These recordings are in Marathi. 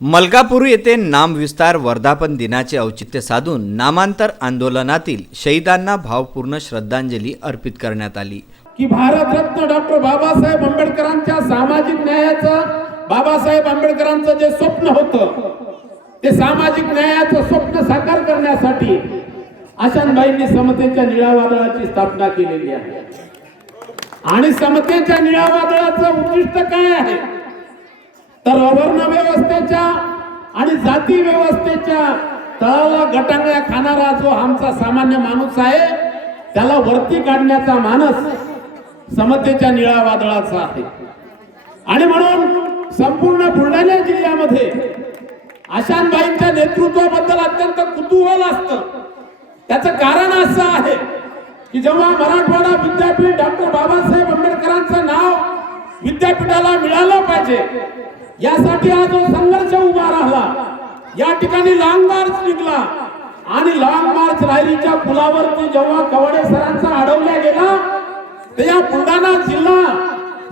मलकापूर येथे नामविस्तार वर्धापन दिनाचे औचित्य साधून नामांतर आंदोलनातील शहीदांना भावपूर्ण श्रद्धांजली अर्पित करण्यात आली। की भारतरत्न डॉक्टर बाबासाहेब आंबेडकरांच्या सामाजिक न्यायाचं, बाबासाहेब आंबेडकरांचं जे स्वप्न होतं ते सामाजिक न्यायाचं स्वप्न साकार करण्यासाठी आशांबाईंनी समतेच्या निळ्या वादळाची स्थापना केलेली आहे। आणि समतेच्या निळ्या वादळाचं उद्दिष्ट काय आहे तर अवर्ण व्यवस्थेच्या आणि जाती व्यवस्थेच्या तळाला गटांगळ्या खाणारा जो आमचा सामान्य माणूस आहे त्याला वरती काढण्याचा मानस समतेच्या निळ्या वादळाचा आहे। आणि म्हणून संपूर्ण बुलढाणा जिल्ह्यामध्ये आशांबाईंच्या नेतृत्वाबद्दल अत्यंत कुतूहल असतं। त्याचं कारण असं आहे की जेव्हा मराठवाडा विद्यापीठ डॉक्टर बाबासाहेब आंबेडकरांचं नाव विद्यापीठाला मिळालं पाहिजे यासाठी हा जो संघर्ष उभा राहिला, या ठिकाणी लॉंग मार्च निघला आणि लॉंग मार्च रायरीच्या पुलावरती जेव्हा कवडे सरांचा अडवल्या गेला तर या बुलढाणा जिल्हा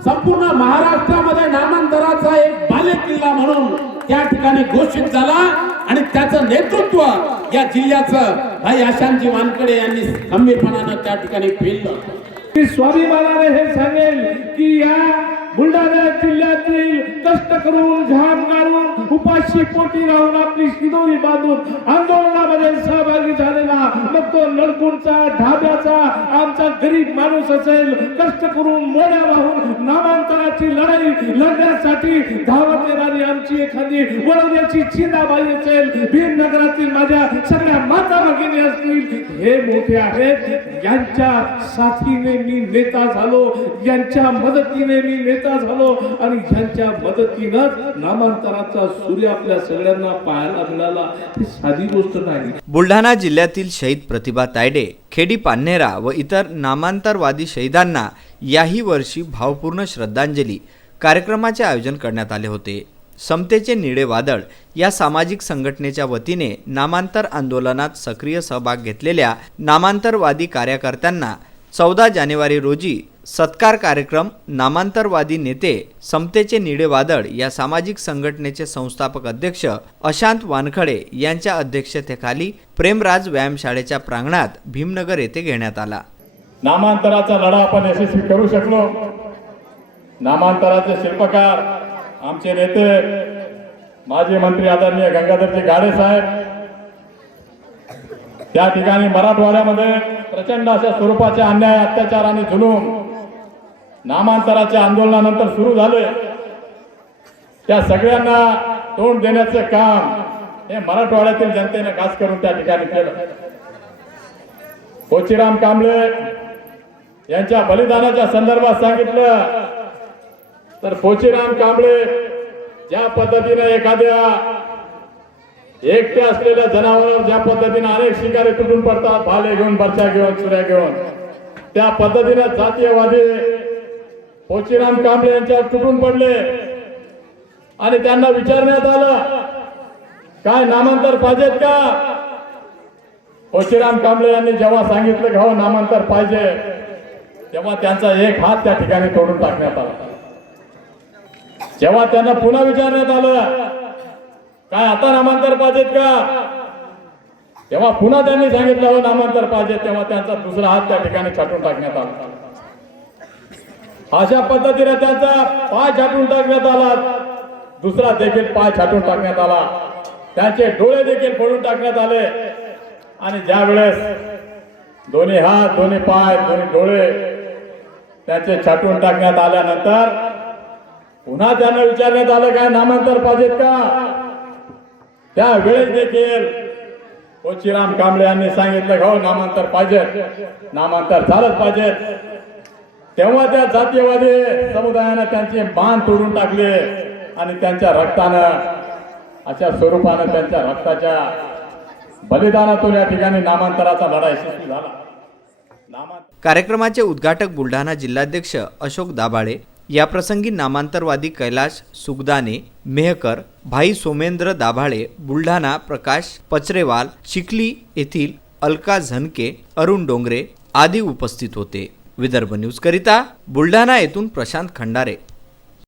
संपूर्ण महाराष्ट्रामध्ये नामांतराचा एक बालेकिल्ला म्हणून त्या ठिकाणी घोषित झाला आणि त्याचं नेतृत्व या जिल्ह्याचं भाई आशांजी वानकडे यांनी खंबीरपणाने त्या ठिकाणी पेललं। स्वाभिमानाने हे सांगेल की या बुलढाणा जिल्ह्यातील कष्ट करून घाम गाळून उपाशी पोटी राहून आपली शिदोरी बांधून आंदोलनामध्ये सहभागी झालेला मग तो नळकुंडचा ढाब्याचा आमचा गरीब माणूस असेल, कष्ट करून मोड्या वाहून नामांतराची लढाई लढण्यासाठी धावत येणारी आमची एखादी वळवण्याची चिंताबाई असेल, भीमनगरातील माझ्या सगळ्या माता भगिनी असतील, हे मोठे आहेत। यांच्या साथीने मी नेता झालो, यांच्या मदतीने मी नेता झालो आणि यांच्या मदतीनंच नामांतराचा सूर्य आपल्या सगळ्यांना पाहायला मिळाला। ही साधी गोष्ट नाही। बुलढाणा जिल्ह्यातील शहीद प्रतिभा तायडे, खेडी पान्हेरा व इतर नामांतरवादी शहीदांना याही वर्षी भावपूर्ण श्रद्धांजली कार्यक्रमाचे आयोजन करण्यात आले होते। समतेचे निळे वादळ या सामाजिक संघटनेच्या वतीने नामांतर आंदोलनात सक्रिय सहभाग घेतलेल्या नामांतरवादी कार्यकर्त्यांना 14 जानेवारी रोजी सत्कार कार्यक्रम नामांतरवादी नेते समतेचे निळे वादळ या सामाजिक संघटनेचे संस्थापक अध्यक्ष अशांत वानखडे यांच्या अध्यक्षतेखाली प्रेमराज व्यायामशाळेच्या प्रांगणात भीमनगर येथे घेण्यात आला। नामांतराचा लढा आपण यशस्वी करू शकलो। नामांतराचे शिल्पकार आमचे नेते माजी मंत्री आदरणीय गंगाधरजी गाडे साहेब त्या ठिकाणी मराठवाड्यामध्ये प्रचंड अशा स्वरूपाचे अन्याय, अत्याचार आणि जुलूम नामांतराच्या आंदोलनानंतर सुरू झाले। त्या सगळ्यांना तोंड देण्याचे काम हे मराठवाड्यातील जनतेने खास करून त्या ठिकाणी केलं। पोचीराम कांबळे यांच्या बलिदानाच्या संदर्भात सांगितलं तर पोचीराम कांबळे ज्या पद्धतीने एखाद्या एकटे असलेल्या जनावरांवर ज्या पद्धतीने अनेक शिकारी तुटून पडतात, भाले घेऊन, बर्छा घेऊन, चुऱ्या घेऊन, त्या पद्धतीने जातीयवादी पोचीराम कांबळे यांच्यावर तुटून पडले आणि त्यांना विचारण्यात आलं काय नामांतर पाहिजेत का? पोचीराम कांबळे यांनी जेव्हा सांगितलं की हो नामांतर पाहिजे तेव्हा त्यांचा एक हात त्या ठिकाणी तोडून टाकण्यात आला। जेव्हा त्यांना पुन्हा विचारण्यात आलं काय आता नामांतर पाहिजेत का, तेव्हा पुन्हा त्यांनी सांगितलं हो नामांतर पाहिजे, तेव्हा त्यांचा दुसरा हात त्या ठिकाणी छाटून टाकण्यात आला। अशा पद्धतीने त्यांचा पाय छाटून टाकण्यात आला, दुसरा देखील पाय छाटून टाकण्यात आला, त्यांचे डोळे देखील फोडून टाकण्यात आले। आणि ज्या वेळेस दोन्ही हात, दोन्ही पाय, दोन्ही डोळे त्यांचे छाटून टाकण्यात आल्यानंतर पुन्हा त्यांना विचारण्यात आलं काय नामांतर पाहिजेत का? त्यावेळेस देखील पोचीराम कांबळे यांनी सांगितलं हो नामांतर पाहिजे, नामांतर झालंच पाहिजे। तेव्हा त्या जातीयवादी समुदायानं त्यांचे मान तोडून टाकले आणि त्यांच्या रक्तानं अशा स्वरूपानं त्यांच्या रक्ताच्या बलिदानातून या ठिकाणी नामांतराचा लढा यशस्वी झाला। कार्यक्रमाचे उद्घाटक बुलढाणा जिल्हाध्यक्ष अशोक दाभाळे, याप्रसंगी नामांतरवादी कैलाश सुगदाने, मेहकर, भाई सोमेंद्र दाभाळे, बुलढाणा प्रकाश पचरेवाल, चिखली येथील अलका झनके, अरुण डोंगरे आदी उपस्थित होते। विदर्भ न्यूज करिता बुलढाणा येथून प्रशांत खंडारे।